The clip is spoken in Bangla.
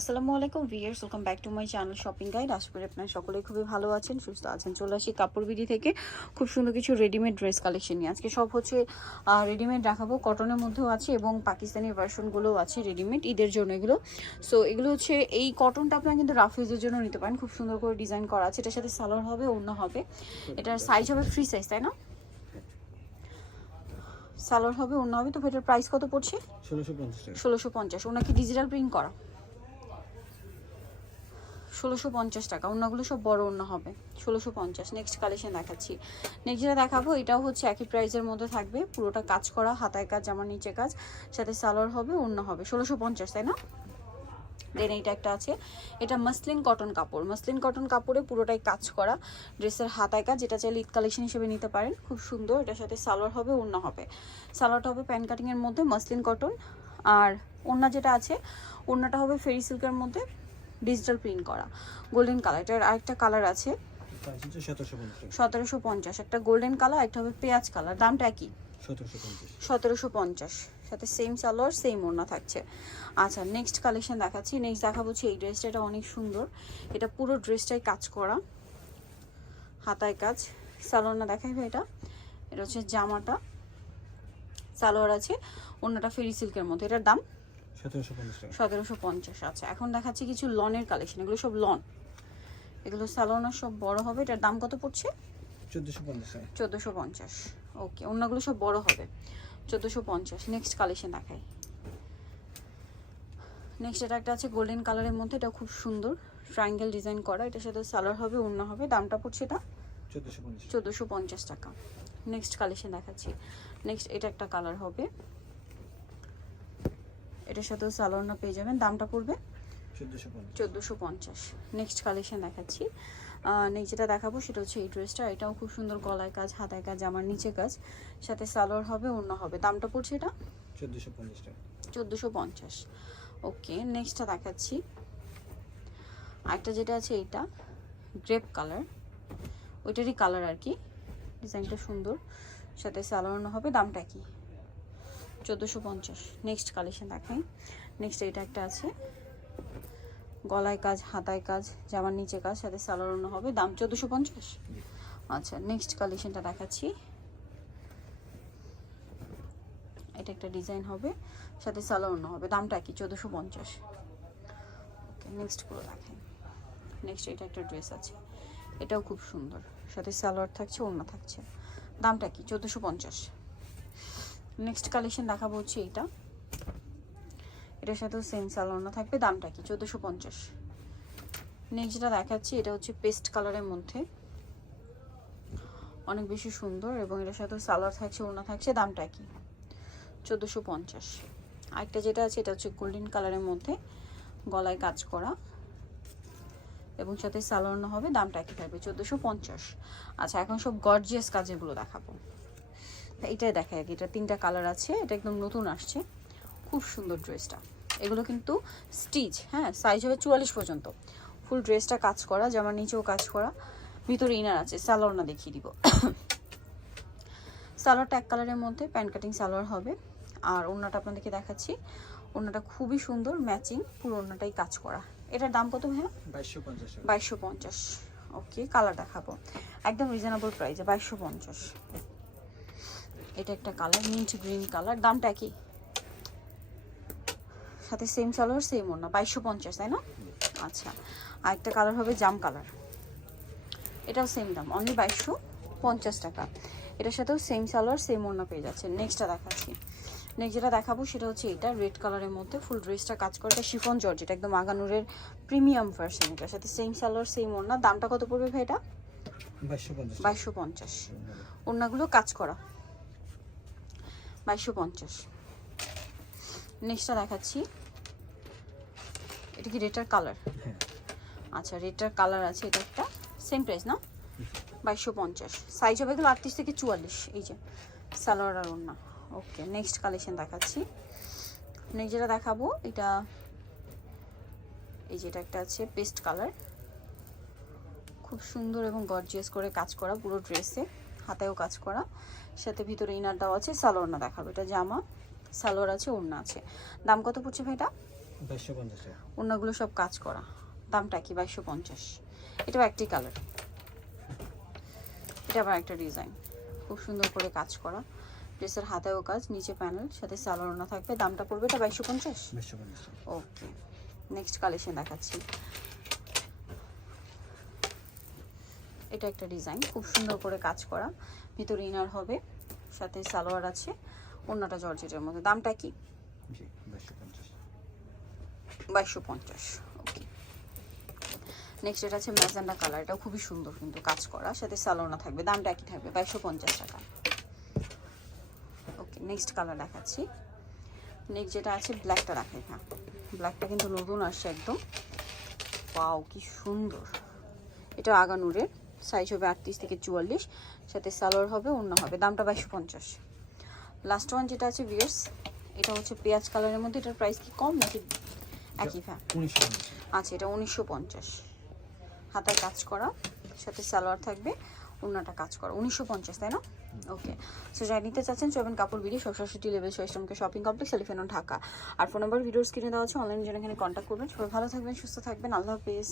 আসসালামু আলাইকুম viewers welcome back to my channel shopping guide. আশা করি আপনারা সকলেই খুবই ভালো আছেন সুস্থ আছেন। চলে আসি কাপড় বিডি থেকে। খুব সুন্দর কিছু রেডিমেড ড্রেস কালেকশন নিয়ে। আজকে সব হচ্ছে রেডিমেড রাখাবো কটনের মধ্যেও আছে এবং পাকিস্তানি ভার্সনগুলোও আছে রেডিমেড ঈদের জন্য এগুলো। সো এগুলো হচ্ছে এই কটনটা আপনারা কিন্তু রাফ ইউজের জন্য নিতে পারেন। খুব সুন্দর করে ডিজাইন করা আছে। এটার সাথে সালোয়ার হবে অন্য হবে। এটার সাইজ হবে ফ্রি সাইজ তাই না? সালোয়ার হবে অন্য হবে। তো এটার প্রাইস কত পড়ছে? ষোলোশো পঞ্চাশ ষোলোশো পঞ্চাশ। ওনাকে ডিজিটাল প্রিন্ট করা। ষোলোশো পঞ্চাশ টাকা অন্যগুলো সব বড় অন্য হবে, ষোলোশো পঞ্চাশ। নেক্সট কালেকশন দেখাচ্ছি। নেক্সট যেটা দেখাবো, এটাও হচ্ছে একই প্রাইসের মধ্যে থাকবে, পুরোটা কাজ করা, হাতায় কাজ, জামার নিচে কাজ, সাথে সালোয়ার হবে অন্য হবে, ষোলোশো পঞ্চাশ, তাই না? দেন এইটা একটা আছে, এটা মাসলিন কটন কাপড়। মাসলিন কটন কাপড়ে পুরোটাই কাজ করা, ড্রেসের হাতায় কাজ, যেটা চাইলে ঈদ কালেকশন হিসেবে নিতে পারেন, খুব সুন্দর, এটার সাথে সালোয়ার হবে অন্য হবে। সালোয়ারটা হবে প্যান কাটিংয়ের মধ্যে মাসলিন কটন আর ওড়না যেটা আছে, ওড়নাটা হবে ফেরি সিল্কের মধ্যে ডিজিটাল প্রিন্ট করা গোল্ডেন কালার। এটার আরেকটা কালার আছে। সতেরোশো পঞ্চাশ। একটা গোল্ডেন কালার একটা হবে পেঁয়াজ কালার। দামটা কি সতেরোশো পঞ্চাশ। সাথে সেম সালোয়ার সেম ওড়না থাকছে। আচ্ছা নেক্সট কালেকশন দেখাচ্ছি। নেক্সট দেখাবো এই ড্রেসটা এটা অনেক সুন্দর। এটা পুরো ড্রেসটাই কাজ করা। হাতায় কাজ। সালোয়ার না দেখাই ভাই এটা। এটা হচ্ছে জামাটা। সালোয়ার আছে। অন্যটা ফেরি সিল্কের মধ্যে। এটার দাম সতেরোশো পঞ্চাশ আচ্ছা। এখন দেখাচ্ছি কিছু লনের কালেকশন এগুলো সব লন। এগুলো সালোয়ার সব বড় হবে এটার দাম কত পড়ছে? চোদ্দোশো পঞ্চাশ ওকে। অন্যগুলো সব বড় হবে চোদ্দোশো পঞ্চাশ। নেক্সট কালেকশন দেখাই। নেক্সট এটা একটা আছে গোল্ডেন কালারের মধ্যে এটা খুব সুন্দর। ট্রায়াঙ্গেল ডিজাইন করা এটার সাথে সালোয়ার হবে অন্য হবে। দামটা পড়ছে এটা? চোদ্দোশো পঞ্চাশ টাকা। নেক্সট কালেকশন দেখাচ্ছি। নেক্সট এটা একটা কালার হবে। এটার সাথেও সালোয়ার না পেয়ে যাবেন। দামটা পড়বে চোদ্দোশো পঞ্চাশ। নেক্সট কালেকশন দেখাচ্ছি। নেক্সট যেটা দেখাবো সেটা হচ্ছে এই ড্রেসটা এটাও খুব সুন্দর গলায় কাজ হাতায় কাজ আমার নিচে কাজ। সাথে সালোয়ার হবে অন্য হবে। দামটা পড়ছে এটা? চোদ্দোশো পঞ্চাশ চোদ্দোশো পঞ্চাশ। ওকে নেক্সটটা দেখাচ্ছি। আরেকটা যেটা আছে এইটা গ্রেপ কালার ওইটারই কালার আর কি। ডিজাইনটা সুন্দর। সাথে সালোয়ার হবে দামটা কি চোদ্দোশো পঞ্চাশ। নেক্সট কালেকশন দেখাই নেক্সট এটা একটা আছে। গলায় কাজ, হাতায় কাজ, জামার নিচে কাজ, সাথে সালোয়ার হবে। দাম চোদ্দোশো পঞ্চাশ? আচ্ছা নেক্সট কালেকশনটা দেখাচ্ছি। এটা একটা ডিজাইন হবে। সাথে সালোয়ার হবে। দামটা কি? চোদ্দোশো পঞ্চাশ। ওকে নেক্সট করে দেখেন। নেক্সট এটা একটা ড্রেস আছে। এটাও খুব সুন্দর। সাথে সালোয়ার থাকছে, ওড়না থাকছে। দামটা কি? চোদ্দোশো পঞ্চাশ। নেক্সট কালেকশন দেখাবো হচ্ছে এইটা এটার সাথেও সেম সালোয়ার থাকবে, দামটা কি? চোদ্দোশো পঞ্চাশ। নেক্সট যেটা দেখাচ্ছি, এটা হচ্ছে পেস্ট কালারের মধ্যে। অনেক বেশি সুন্দর এবং এটার সাথে সালোয়ার থাকছে, ওড়না থাকছে, দামটা কি? চোদ্দোশো পঞ্চাশ। আরেকটা যেটা আছে, এটা হচ্ছে গোল্ডেন কালারের মধ্যে, গলায় কাজ করা। এবং সাথে সালোয়ার হবে, দামটা একই থাকবে, চোদ্দোশো পঞ্চাশ। আচ্ছা এখন সব গর্জিয়াস কাজেরগুলো দেখাবো। তা এটাই দেখা যাক এটা তিনটা কালার আছে এটা একদম নতুন আসছে। খুব সুন্দর ড্রেসটা এগুলো কিন্তু স্টিচ হ্যাঁ সাইজ হবে চুয়াল্লিশ পর্যন্ত। ফুল ড্রেসটা কাজ করা জামার নিচেও কাজ করা। ভিতরে ইনার আছে সালোয়ার না দেখিয়ে দিব। সালোয়ারটা এক কালারের মধ্যে প্যান্ট কাটিং সালোয়ার হবে। আর ওড়নাটা আপনাদেরকে দেখাচ্ছি। ওড়নাটা খুবই সুন্দর ম্যাচিং পুরো ওড়নাটাই কাজ করা। এটার দাম কত হ্যাঁ বাইশশো পঞ্চাশ ওকে কালার দেখাবো। একদম রিজনেবল প্রাইসে বাইশশো পঞ্চাশ। এটা একটা কালার মিন্ট গ্রিন কালার। দামটা কি সাথে সেম সালোয়ার সেম ওড়না। বাইশশো পঞ্চাশ তাই না? আচ্ছা। আর একটা কালার হবে জাম কালার এটাও সেম দাম। অনলি বাইশশো পঞ্চাশ টাকা। এটার সাথেও সেম সালোয়ার সেম ওড়না পেয়ে যাচ্ছে নেক্সটটা দেখাচ্ছি। নেক্সট যেটা দেখাবো সেটা হচ্ছে এটা রেড কালারের মধ্যে। ফুল ড্রেসটা কাজ করে। এটা শিফন জর্জ এটা একদম আগানুরের প্রিমিয়াম ভার্সন এটার সাথে সেম সালোয়ার সেম ওড়না। দামটা কত পড়বে ভাই এটা? বাইশশো পঞ্চাশ। ওড়নাগুলো কাজ করা। বাইশশো পঞ্চাশ। নেক্সটটা দেখাচ্ছি। এটা কি রেটার কালার? হ্যাঁ। আচ্ছা রেটার কালার আছে এটা একটা। সেম প্রাইস না? বাইশশো পঞ্চাশ। সাইজ হবে এগুলো আটত্রিশ থেকে চুয়াল্লিশ এই যে সালোয়ার আর ওড়না। ওকে নেক্সট কালেকশন দেখাচ্ছি। নেক্সট যেটা দেখাবো এটা এই যে এটা একটা আছে পেস্ট কালার খুব সুন্দর এবং গর্জিয়াস করে কাজ করা পুরো ড্রেসে হাতেও কাজ করা। সাথে ভিতরে ইনার দেওয়া আছে সালোয়ার না দেখাবো। এটা জামা সালোয়ার আছে ওড়না আছে। দাম কত পড়ছে ভাই এটা বাইশশো পঞ্চাশ টাকা। অন্যগুলো সব কাজ করা। দামটা কি? বাইশশো পঞ্চাশ। এটাও একটি কালার। এটা আবার একটা ডিজাইন। খুব সুন্দর করে কাজ করা। ড্রেসের হাতেও কাজ নিচে প্যানেল সাথে সালোয়ার থাকবে। দামটা পড়বে এটা বাইশশো পঞ্চাশ? ওকে। নেক্সট কালেকশন দেখাচ্ছি। এটা একটা ডিজাইন খুব সুন্দর করে কাজ করা। ভিতরে ইনার হবে সাথে সালোয়ার আছে অন্যটা জর্জেটের মধ্যে। দামটা কি? বাইশশো পঞ্চাশ। ওকে। নেক্সট এটা আছে ম্যাজেন্ডা কালার এটাও খুবই সুন্দর কিন্তু কাজ করা সাথে সালোনা থাকবে দামটা একই থাকবে বাইশশো পঞ্চাশ টাকা। ওকে নেক্সট কালার দেখাচ্ছি। নেক্সট যেটা আছে ব্ল্যাকটা রাখে হ্যাঁ ব্ল্যাকটা কিন্তু নতুন আসছে একদম। পাও কি সুন্দর। এটা আগানুরের সাইজ হবে আটত্রিশ থেকে চুয়াল্লিশ সাথে সালোয়ার হবে অন্য হবে। দামটা বাইশশো পঞ্চাশ। লাস্ট ওয়ান যেটা আছে ভিয়ার্স এটা হচ্ছে পেঁয়াজ কালারের মধ্যে। এটার প্রাইস কি কম নাকি একই ভ্যা আচ্ছা এটা উনিশশো পঞ্চাশ। হাতায় কাজ করা সাথে সালোয়ার থাকবে অন্যটা কাজ করা। উনিশশো পঞ্চাশ তাই না? ওকে সো যাই নিতে চাচ্ছেন চবেন কাপড় বিড়ি সরস্বতী লেভেল সৈষ্টমকে শপিং কমপ্লেক্স এলিফেন্ট ঢাকা। আর ফোন নাম্বার ভিডিওস কিনে দেওয়া আছে অনলাইন জন্য এখানে কন্ট্যাক্ট করবেন। সবাই ভালো থাকবেন সুস্থ থাকবেন। আল্লাহ হাফিজ।